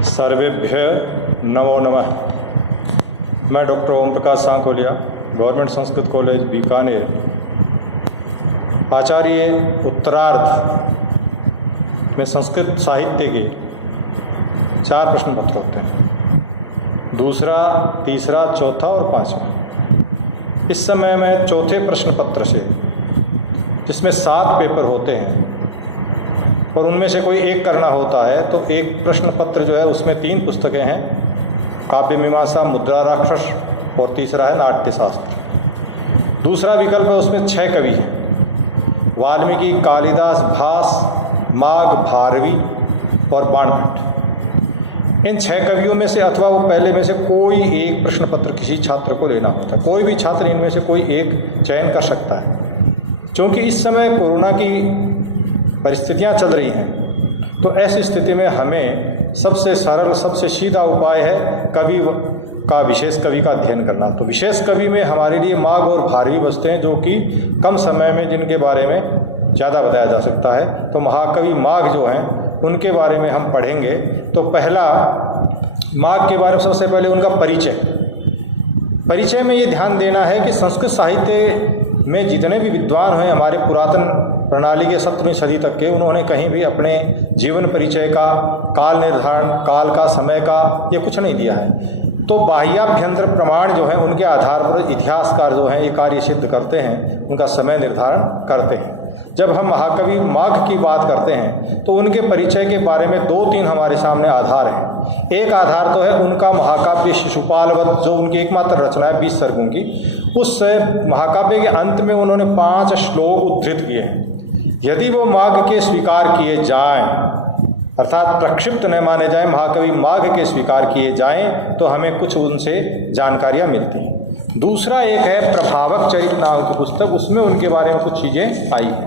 सर्वेभ्य नमो नमः। मैं doctor Om Prakash सांकोलिया, government Sanskrit college Bikaner, आचार्य उत्तरार्ध में संस्कृत साहित्य के 4 प्रश्न पत्र होते हैं, दूसरा, तीसरा, चौथा और 5वां। इस समय मैं चौथे प्रश्न पत्र से, जिसमें 7 पेपर होते हैं और उनमें से कोई एक करना होता है, तो एक प्रश्न पत्र जो है उसमें 3 पुस्तकें हैं, काव्य मीमांसा, मुद्रा राक्षस और तीसरा है नाट्यशास्त्र। दूसरा विकल्प है उसमें 6 कवि हैं, वाल्मीकि, कालिदास, भास, माघ, भारवी और बाणभट्ट। इन 6 कवियों में से अथवा वो पहले में से कोई एक प्रश्न पत्र किसी छात्र को लेना होता है। कोई भी छात्र इनमें से कोई एक चयन कर सकता है। क्योंकि इस समय कोरोना की परिस्थितियां चल रही हैं, तो ऐसी स्थिति में हमें सबसे सरल, सबसे सीधा उपाय है कवि का, विशेष कवि का अध्ययन करना। तो विशेष कवि में हमारे लिए माघ और भारवी बसते हैं, जो कि कम समय में जिनके बारे में ज़्यादा बताया जा सकता है। तो महाकवि माघ जो हैं उनके बारे में हम पढ़ेंगे। तो पहला, माघ के बारे में सबसे पहले उनका परिचय में ये ध्यान देना है कि संस्कृत साहित्य में जितने भी विद्वान हैं हमारे पुरातन प्रणाली के 17वीं सदी तक के, उन्होंने कहीं भी अपने जीवन परिचय का, काल निर्धारण, काल का, समय का ये कुछ नहीं दिया है। तो बाह्याभ्यंतर प्रमाण जो है उनके आधार पर इतिहासकार जो हैं ये कार्य सिद्ध करते हैं, उनका समय निर्धारण करते हैं। जब हम महाकवि माघ की बात करते हैं तो उनके परिचय के बारे में 2-3 हमारे सामने आधार हैं। एक आधार तो है उनका महाकाव्य शिशुपालवध, जो उनकी एकमात्र रचना है 20 सर्गों की। उस महाकाव्य के अंत में उन्होंने 5 श्लोक उद्धृत किए हैं। यदि वो माघ के स्वीकार किए जाएं, अर्थात प्रक्षिप्त न माने जाएं, महाकवि माघ के स्वीकार किए जाएं, तो हमें कुछ उनसे जानकारियां मिलती हैं। दूसरा एक है प्रभावक चरित नाम की पुस्तक, उसमें उनके बारे में कुछ चीज़ें आई हैं।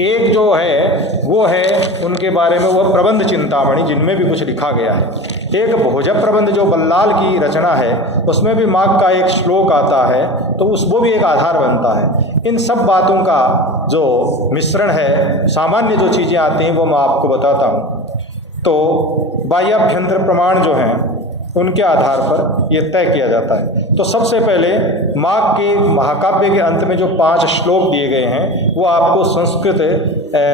एक जो है वो है उनके बारे में वह प्रबंध चिंतामणि, जिनमें भी कुछ लिखा गया है। एक भोजप प्रबंध जो बल्लाल की रचना है, उसमें भी माघ का एक श्लोक आता है, तो वो भी एक आधार बनता है। इन सब बातों का जो मिश्रण है, सामान्य जो चीज़ें आती हैं वो मैं आपको बताता हूँ। तो बाह्याभ्यंतर प्रमाण जो हैं उनके आधार पर यह तय किया जाता है। तो सबसे पहले माघ के महाकाव्य के अंत में जो 5 श्लोक दिए गए हैं वो आपको संस्कृत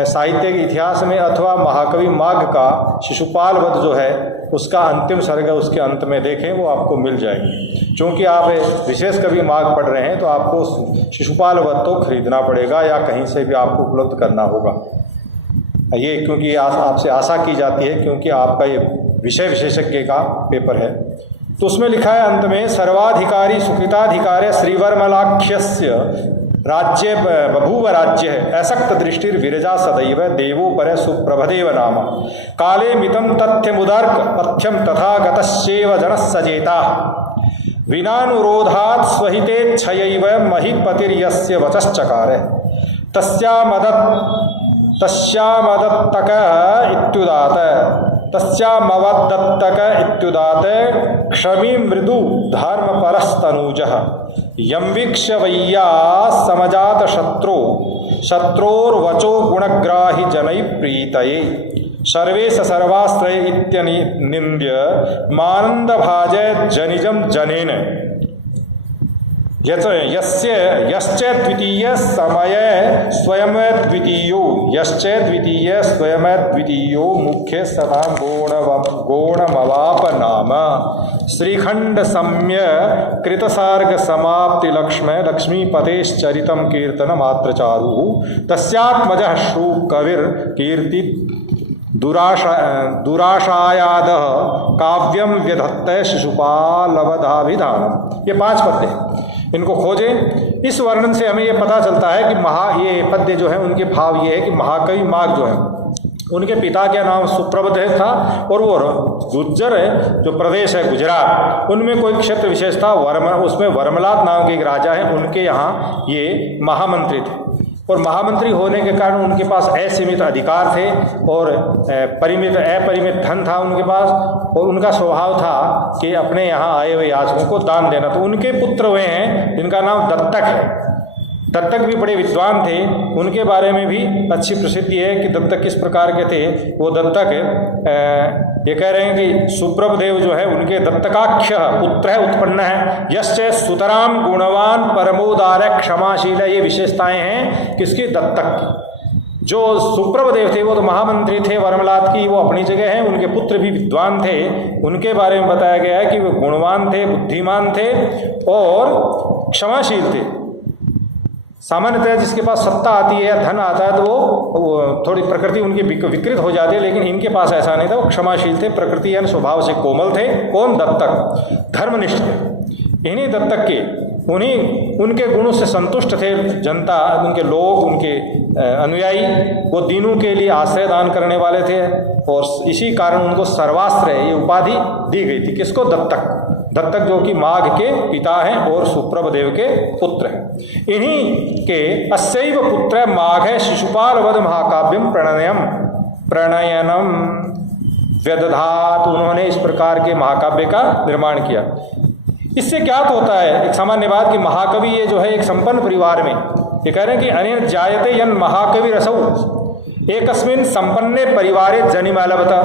साहित्य के इतिहास में, अथवा महाकवि माघ का शिशुपालवध जो है उसका अंतिम सर्ग उसके अंत में देखें, वो आपको मिल जाएगी। क्योंकि आप विशेष कवि माघ पढ़ रहे हैं तो आपको शिशुपालवध तो खरीदना पड़ेगा या कहीं से भी आपको उपलब्ध करना होगा। ये क्योंकि आपसे आशा की जाती है, क्योंकि आपका ये विषय विशेषज्ञ का पेपर है। तो उसमें लिखा है अंत में, सर्वाधिकारी सुकृताधिकार्य श्रीवर्मलाख्यस्य राज्य बभूव राज्य असक्त दृष्टिर विरजा सदैव देवो पर सुप्रभदेव नाम काले मितम तथ्यमुदर्क पथ्यम तथागतस्येव जनस्सजेता विनानुरोधात् स्वहितेच्छयैव महिपतिर्यस्य वचश्चकार तस्यामवदत्तक इत्युदात क्षमी मृदु धर्मपरस्तनूजः यं वीक्ष्य वैया समजात शत्रोर्वचो गुणग्राहि जनैः प्रीतये सर्वेश सर्वाश्रय इत्यनिन्द्य मानन्दभाजय जनिजं जनेन यश्च द्वितीय समय स्वयं द्वितीयो मुख्य सदा गोणमवाप नाम श्रीखंड सम्य कृतसार्ग समाप्ति लक्ष्मीपतेश्चरितं कीर्तन मात्र चारु तस्यात्मज श्रु कविर कीर्ति दुराशायाद काव्यम व्यधत्त शिशुपालवधाभिधानम। ये 5 पद्य हैं, इनको खोजें। इस वर्णन से हमें ये पता चलता है कि ये पद्य जो है उनके भाव ये है कि महाकवि माघ जो है उनके पिता का नाम सुप्रभद था, और वो गुज्जर है, जो प्रदेश है गुजरात, उनमें कोई क्षेत्र विशेष था उसमें वर्मलात नाम के एक राजा है, उनके यहाँ ये महामंत्री थे। और महामंत्री होने के कारण उनके पास असीमित अधिकार थे और अपरिमित धन था उनके पास, और उनका स्वभाव था कि अपने यहाँ आए हुए याचकों को दान देना। तो उनके पुत्र हुए हैं जिनका नाम दत्तक है। दत्तक भी बड़े विद्वान थे, उनके बारे में भी अच्छी प्रसिद्धि है कि दत्तक किस प्रकार के थे। वो दत्तक ये कह रहे हैं कि सुप्रभदेव जो है उनके दत्तकाख्य पुत्र है, उत्पन्न है। यश्च सुतराम गुणवान परमोदार क्षमाशील, ये विशेषताएं हैं किसकी, दत्तक की। जो सुप्रभदेव थे वो तो महामंत्री थे वर्मलात की, वो अपनी जगह हैं, उनके पुत्र भी विद्वान थे। उनके बारे में बताया गया है कि वो गुणवान थे, बुद्धिमान थे और क्षमाशील थे। सामान्यतः जिसके पास सत्ता आती है या धन आता है तो वो थोड़ी प्रकृति उनकी विकृत हो जाती है, लेकिन इनके पास ऐसा नहीं था, वो क्षमाशील थे, प्रकृति यानी स्वभाव से कोमल थे। कौन, दत्तक, धर्मनिष्ठ थे। इन्हीं दत्तक के उन्हीं उनके गुणों से संतुष्ट थे जनता, उनके लोग, उनके अनुयायी, वो दीनों के लिए आश्रय दान करने वाले थे और इसी कारण उनको सर्वाश्रय ये उपाधि दी गई थी। किसको, दत्तक। दत्तक जो कि माघ के पिता हैं और सुप्रभदेव के पुत्र हैं। इन्हीं के अस्यैव पुत्र माघ है शिशुपाल वध महाकाव्यम प्रणयनम व्यदधात। उन्होंने इस प्रकार के महाकाव्य का निर्माण किया। इससे क्या होता है, एक सामान्य बात कि महाकवि ये जो है एक संपन्न परिवार में, ये कह रहे हैं कि अनेन जायते यन महाकवि रसौ एकस्मिन संपन्ने परिवारे जनिमालवता।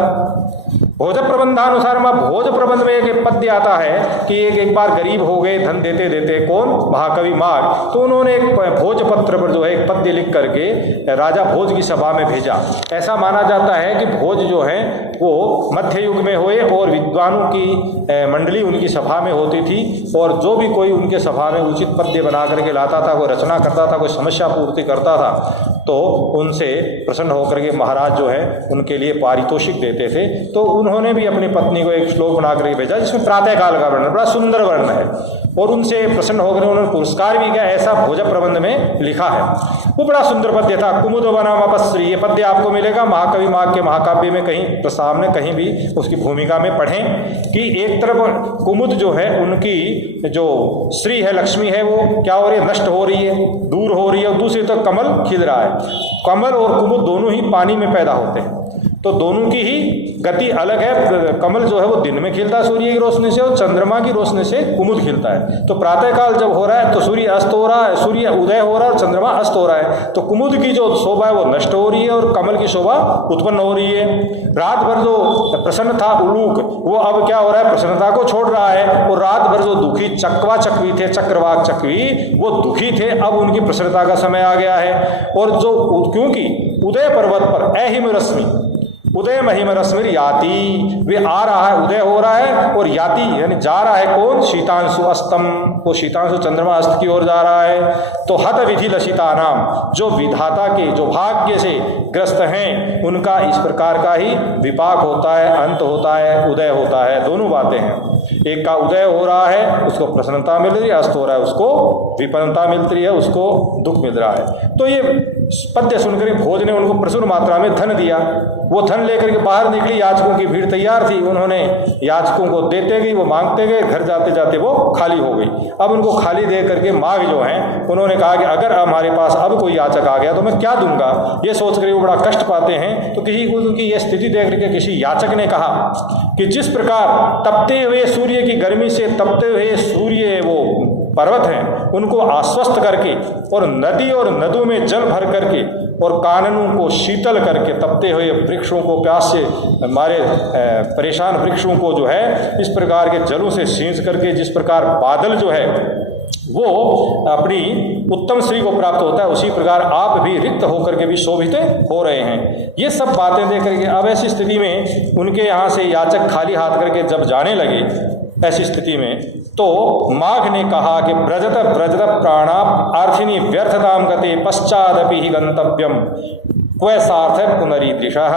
भोज प्रबंधानुसार भोज प्रबंध में एक पद्य आता है कि एक बार गरीब हो गए धन देते देते, कौन, महाकवि माघ। तो उन्होंने एक भोजपत्र पर जो है एक पद्य लिख करके राजा भोज की सभा में भेजा। ऐसा माना जाता है कि भोज जो है वो मध्य युग में हुए और विद्वानों की मंडली उनकी सभा में होती थी और जो भी कोई उनके सभा में उचित पद्य बना करके लाता था, कोई रचना करता था, कोई समस्या पूर्ति करता था, तो उनसे प्रसन्न होकर के महाराज जो है उनके लिए पारितोषिक देते थे। तो उन्होंने भी अपनी पत्नी को एक श्लोक बना करके भेजा जिसमें प्रातःकाल का वर्णन, बड़ा सुंदर वर्णन है और उनसे प्रसन्न होकर उन्होंने पुरस्कार भी किया। ऐसा भोज प्रबंध में लिखा है। वो बड़ा सुंदर पद्य था। कुमुद वनम अपश्री, ये पद्य आपको मिलेगा महाकवि माघ के महाकाव्य में, कहीं प्रस्ताव में कहीं भी उसकी भूमिका में पढ़ें कि एक तरफ कुमुद जो है उनकी जो श्री है, लक्ष्मी है, वो क्या हो रही है, नष्ट हो रही है, दूर हो रही है, और दूसरी तरफ कमल खिल रहा है। कमल और कुमुद दोनों ही पानी में पैदा होते हैं, तो दोनों की ही गति अलग है। कमल जो है वो दिन में खिलता है सूर्य की रोशनी से और चंद्रमा की रोशनी से कुमुद खिलता है। तो प्रातःकाल जब हो रहा है तो सूर्य अस्त हो रहा है, सूर्य उदय हो रहा है और चंद्रमा अस्त हो रहा है, तो कुमुद की जो शोभा है वो नष्ट हो रही है और कमल की शोभा उत्पन्न हो रही है। रात भर जो प्रसन्न था उलूक, वो अब क्या हो रहा है, प्रसन्नता को छोड़ रहा है। और रात भर जो दुखी चकवा चकवी थे, चक्रवाक चकवी, वो दुखी थे, अब उनकी प्रसन्नता का समय आ गया है। और जो क्योंकि उदय पर्वत पर अहिम रश्मि, उदय महिम रश्मि याति, वे आ रहा है, उदय हो रहा है और याति यानी जा रहा है, कौन, शीतांशु अस्तम, वो शीतांशु चंद्रमा अस्त की ओर जा रहा है। तो हत विधि लसिता नाम, जो विधाता के, जो भाग्य से ग्रस्त हैं, उनका इस प्रकार का ही विपाक होता है, अंत होता है, उदय होता है। दोनों बातें हैं, एक का उदय हो रहा है उसको प्रसन्नता मिल रही है, अस्त हो रहा है उसको विपन्नता मिल रही है, उसको दुख मिल रहा है। तो ये पद्य सुनकर भोज ने उनको प्रचुर मात्रा में धन दिया। वो धन लेकर के बाहर निकली, याचकों की भीड़ तैयार थी, उन्होंने याचकों को देते गई, वो मांगते गए, घर जाते जाते वो खाली हो गई। अब उनको खाली दे करके माघ जो हैं उन्होंने कहा कि अगर हमारे पास अब कोई याचक आ गया तो मैं क्या दूंगा, ये सोच कर वो बड़ा कष्ट पाते हैं। तो किसी उनकी ये स्थिति देख करके किसी याचक ने कहा कि जिस प्रकार तपते हुए सूर्य की गर्मी से तपते हुए सूर्य वो पर्वत हैं उनको आश्वस्त करके और नदी और नदों में जल भर करके और काननों को शीतल करके, तपते हुए वृक्षों को, प्यास से मारे परेशान वृक्षों को जो है इस प्रकार के जलों से सींच करके, जिस प्रकार बादल जो है वो अपनी उत्तम श्री को प्राप्त होता है, उसी प्रकार आप भी रिक्त होकर के भी शोभित हो रहे हैं। ये सब बातें देख करके अब ऐसी स्थिति में उनके यहाँ से याचक खाली हाथ करके जब जाने लगे, ऐसी स्थिति में तो माघ ने कहा कि ब्रजत ब्रजत प्राणार्थिनी व्यर्थताम गते पश्चादपि ही गंतव्यम क्व सार्थक पुनरीदृशः,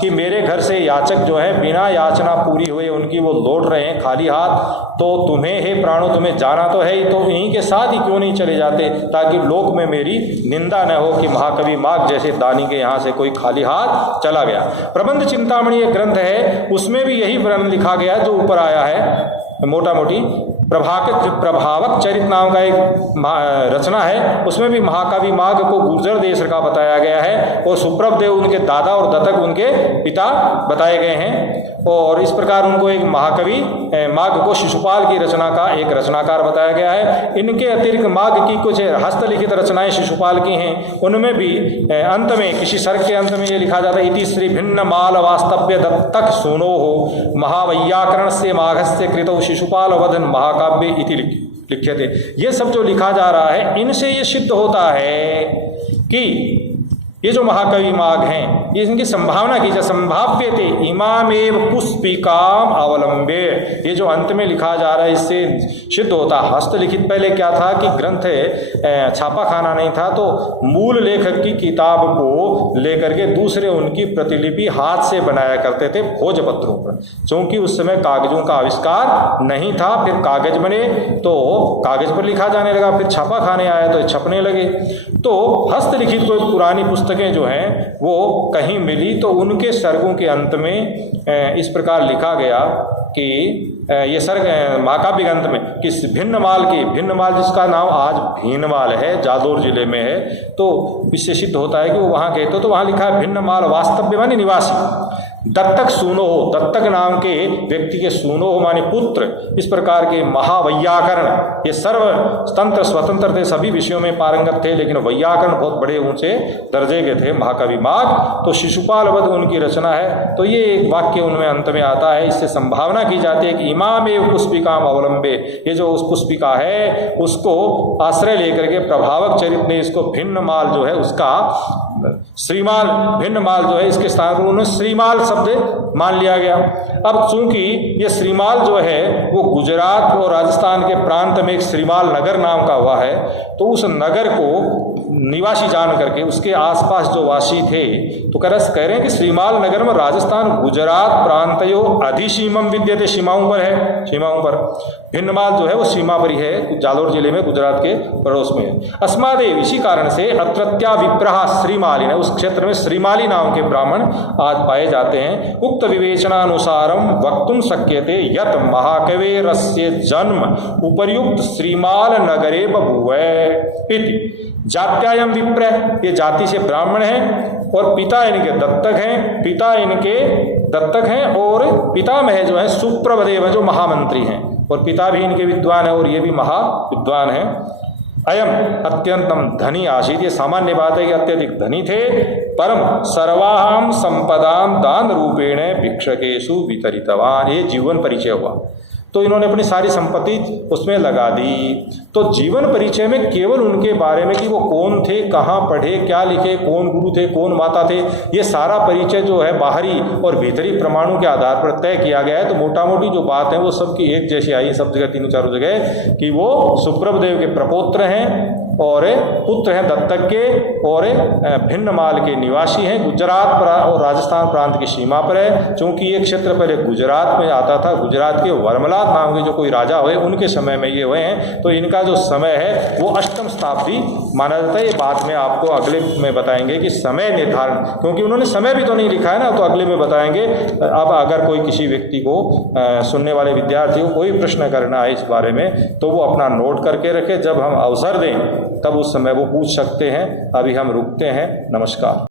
कि मेरे घर से याचक जो है बिना याचना पूरी हुए उनकी वो लौट रहे हैं खाली हाथ, तो तुम्हें हे प्राणों तुम्हें जाना तो है ही, तो इन्हीं के साथ ही क्यों नहीं चले जाते, ताकि लोक में मेरी निंदा न हो कि महाकवि माघ जैसे दानी के यहाँ से कोई खाली हाथ चला गया। प्रबंध चिंतामणि एक ग्रंथ है, उसमें भी यही वर्णन लिखा गया जो ऊपर आया है मोटा मोटी प्रभावक चरित नाम का एक रचना है, उसमें भी महाकवि माघ को गुर्जर देश का बताया गया है और सुप्रभदेव उनके दादा और दत्तक उनके पिता बताए गए हैं। और इस प्रकार उनको एक महाकवि माघ को शिशुपाल की रचना का एक रचनाकार बताया गया है। इनके अतिरिक्त माघ की कुछ हस्तलिखित रचनाएं शिशुपाल की हैं, उनमें भी अंत में किसी सर्ग के अंत में ये लिखा जाता है, इति श्री भिन्न माल वास्तव्य दत्तक सुनो हो महावैयाकरण से माघस्य कृतौ शिशुपाल वधन महाकाव्य इति लिख्यते। ये सब जो लिखा जा रहा है, इनसे ये सिद्ध होता है कि ये जो महाकवि माघ हैं, ये इनकी संभावना की, संभाव्य थे इमामेव पुष्पिकाम अवलंबे। ये जो अंत में लिखा जा रहा है, इससे सिद्ध होता। हस्तलिखित पहले क्या था कि ग्रंथ छापा खाना नहीं था, तो मूल लेखक की किताब को लेकर के दूसरे उनकी प्रतिलिपि हाथ से बनाया करते थे भोजपत्रों पर। क्योंकि उस समय कागजों का आविष्कार नहीं था, फिर कागज बने तो कागज पर लिखा जाने लगा, फिर छापा खाने आया तो छपने लगे। तो हस्तलिखित कोई पुरानी पुस्तकें जो हैं वो कहीं मिली, तो उनके सर्गों के अंत में इस प्रकार लिखा गया कि ये सर्ग महाकाव्य ग्रंथ में कि भिन्नमाल जिसका नाम आज भीनमाल है, जालोर जिले में है, तो इससे सिद्ध होता है कि वो वहाँ गए तो वहाँ लिखा है भिन्नमाल वास्तव्य माने निवासी। दत्तक सूनो हो, दत्तक नाम के व्यक्ति के सूनो हो माने पुत्र। इस प्रकार के महावैयाकरण, ये सर्व तंत्र स्वतंत्र थे, सभी विषयों में पारंगत थे, लेकिन वैयाकरण बहुत बड़े ऊंचे दर्जे के थे महाकवि माघ। तो शिशुपाल वध उनकी रचना है। तो ये एक वाक्य उनमें अंत में आता है, इससे संभावना की जाती है कि इमामेव पुष्पिकाम अवलंबे, ये जो उस पुष्पिका है उसको आश्रय लेकर के प्रभावक चरित ने इसको भिन्नमाल जो है उसका श्रीमाल, भिन्नमाल जो है इसके स्थान पर उन्होंने श्रीमाल शब्द मान लिया गया। अब चूंकि ये श्रीमाल जो है वो गुजरात और राजस्थान के प्रांत में एक श्रीमाल नगर नाम का हुआ है, तो उस नगर को निवासी जान करके उसके आसपास जो वासी थे तो कह रहे हैं कि श्रीमाल नगर में राजस्थान गुजरात प्रांतयो अधिसीमम विद्यते, सीमाओं पर है, सीमाओं पर। भिन्नमाल जो है वो सीमा पर ही है, जालोर जिले में गुजरात के पड़ोस में है। अस्मादेव, इसी कारण से अत्रत्या विप्रहा श्रीमाली, उस क्षेत्र में श्रीमाली नाम के ब्राह्मण आज पाए जाते हैं। उक्त विवेचनानुसारम वक्तुम शक्यते यत महाकवेरस्य जन्म उपर्युक्त श्रीमाल नगरे बभूवे इति। जात्यायम विप्र, ये जाति से ब्राह्मण हैं और पिता इनके दत्तक हैं, और पितामह जो है सुप्रभदेव जो महामंत्री हैं, और पिता भी इनके विद्वान है और ये भी महाविद्वान हैं। अयम अत्यंतम धनी आसीत, ये सामान्य बात है कि अत्यधिक धनी थे। परम सर्वाहम संपदाम दान रूपेण भिक्षकेशु वितरितवान, ये जीवन परिचय हुआ। तो इन्होंने अपनी सारी संपत्ति उसमें लगा दी। तो जीवन परिचय में केवल उनके बारे में कि वो कौन थे, कहाँ पढ़े, क्या लिखे, कौन गुरु थे, कौन माता थे, ये सारा परिचय जो है बाहरी और भीतरी प्रमाणों के आधार पर तय किया गया है। तो मोटा मोटी जो बात है वो सबकी एक जैसी आई, सब जगह तीनों चारों जगह, कि वो सुप्रभदेव के प्रपौत्र हैं और पुत्र हैं दत्तक के, और भिन्नमाल के निवासी हैं, गुजरात और राजस्थान प्रांत की सीमा पर है। चूँकि ये क्षेत्र पहले गुजरात में आता था, गुजरात के वर्मलाल नाम के जो कोई राजा हुए उनके समय में ये हुए हैं। तो इनका जो समय है वो अष्टम शताब्दी माना जाता है। ये बाद में आपको अगले में बताएंगे कि समय निर्धारण, क्योंकि उन्होंने समय भी तो नहीं लिखा है ना, तो अगले में बताएंगे। अब अगर कोई किसी व्यक्ति को सुनने वाले विद्यार्थी को कोई प्रश्न करना है इस बारे में, तो वो अपना नोट करके रखे, जब हम अवसर दें तब उस समय वो पूछ सकते हैं। अभी हम रुकते हैं। नमस्कार।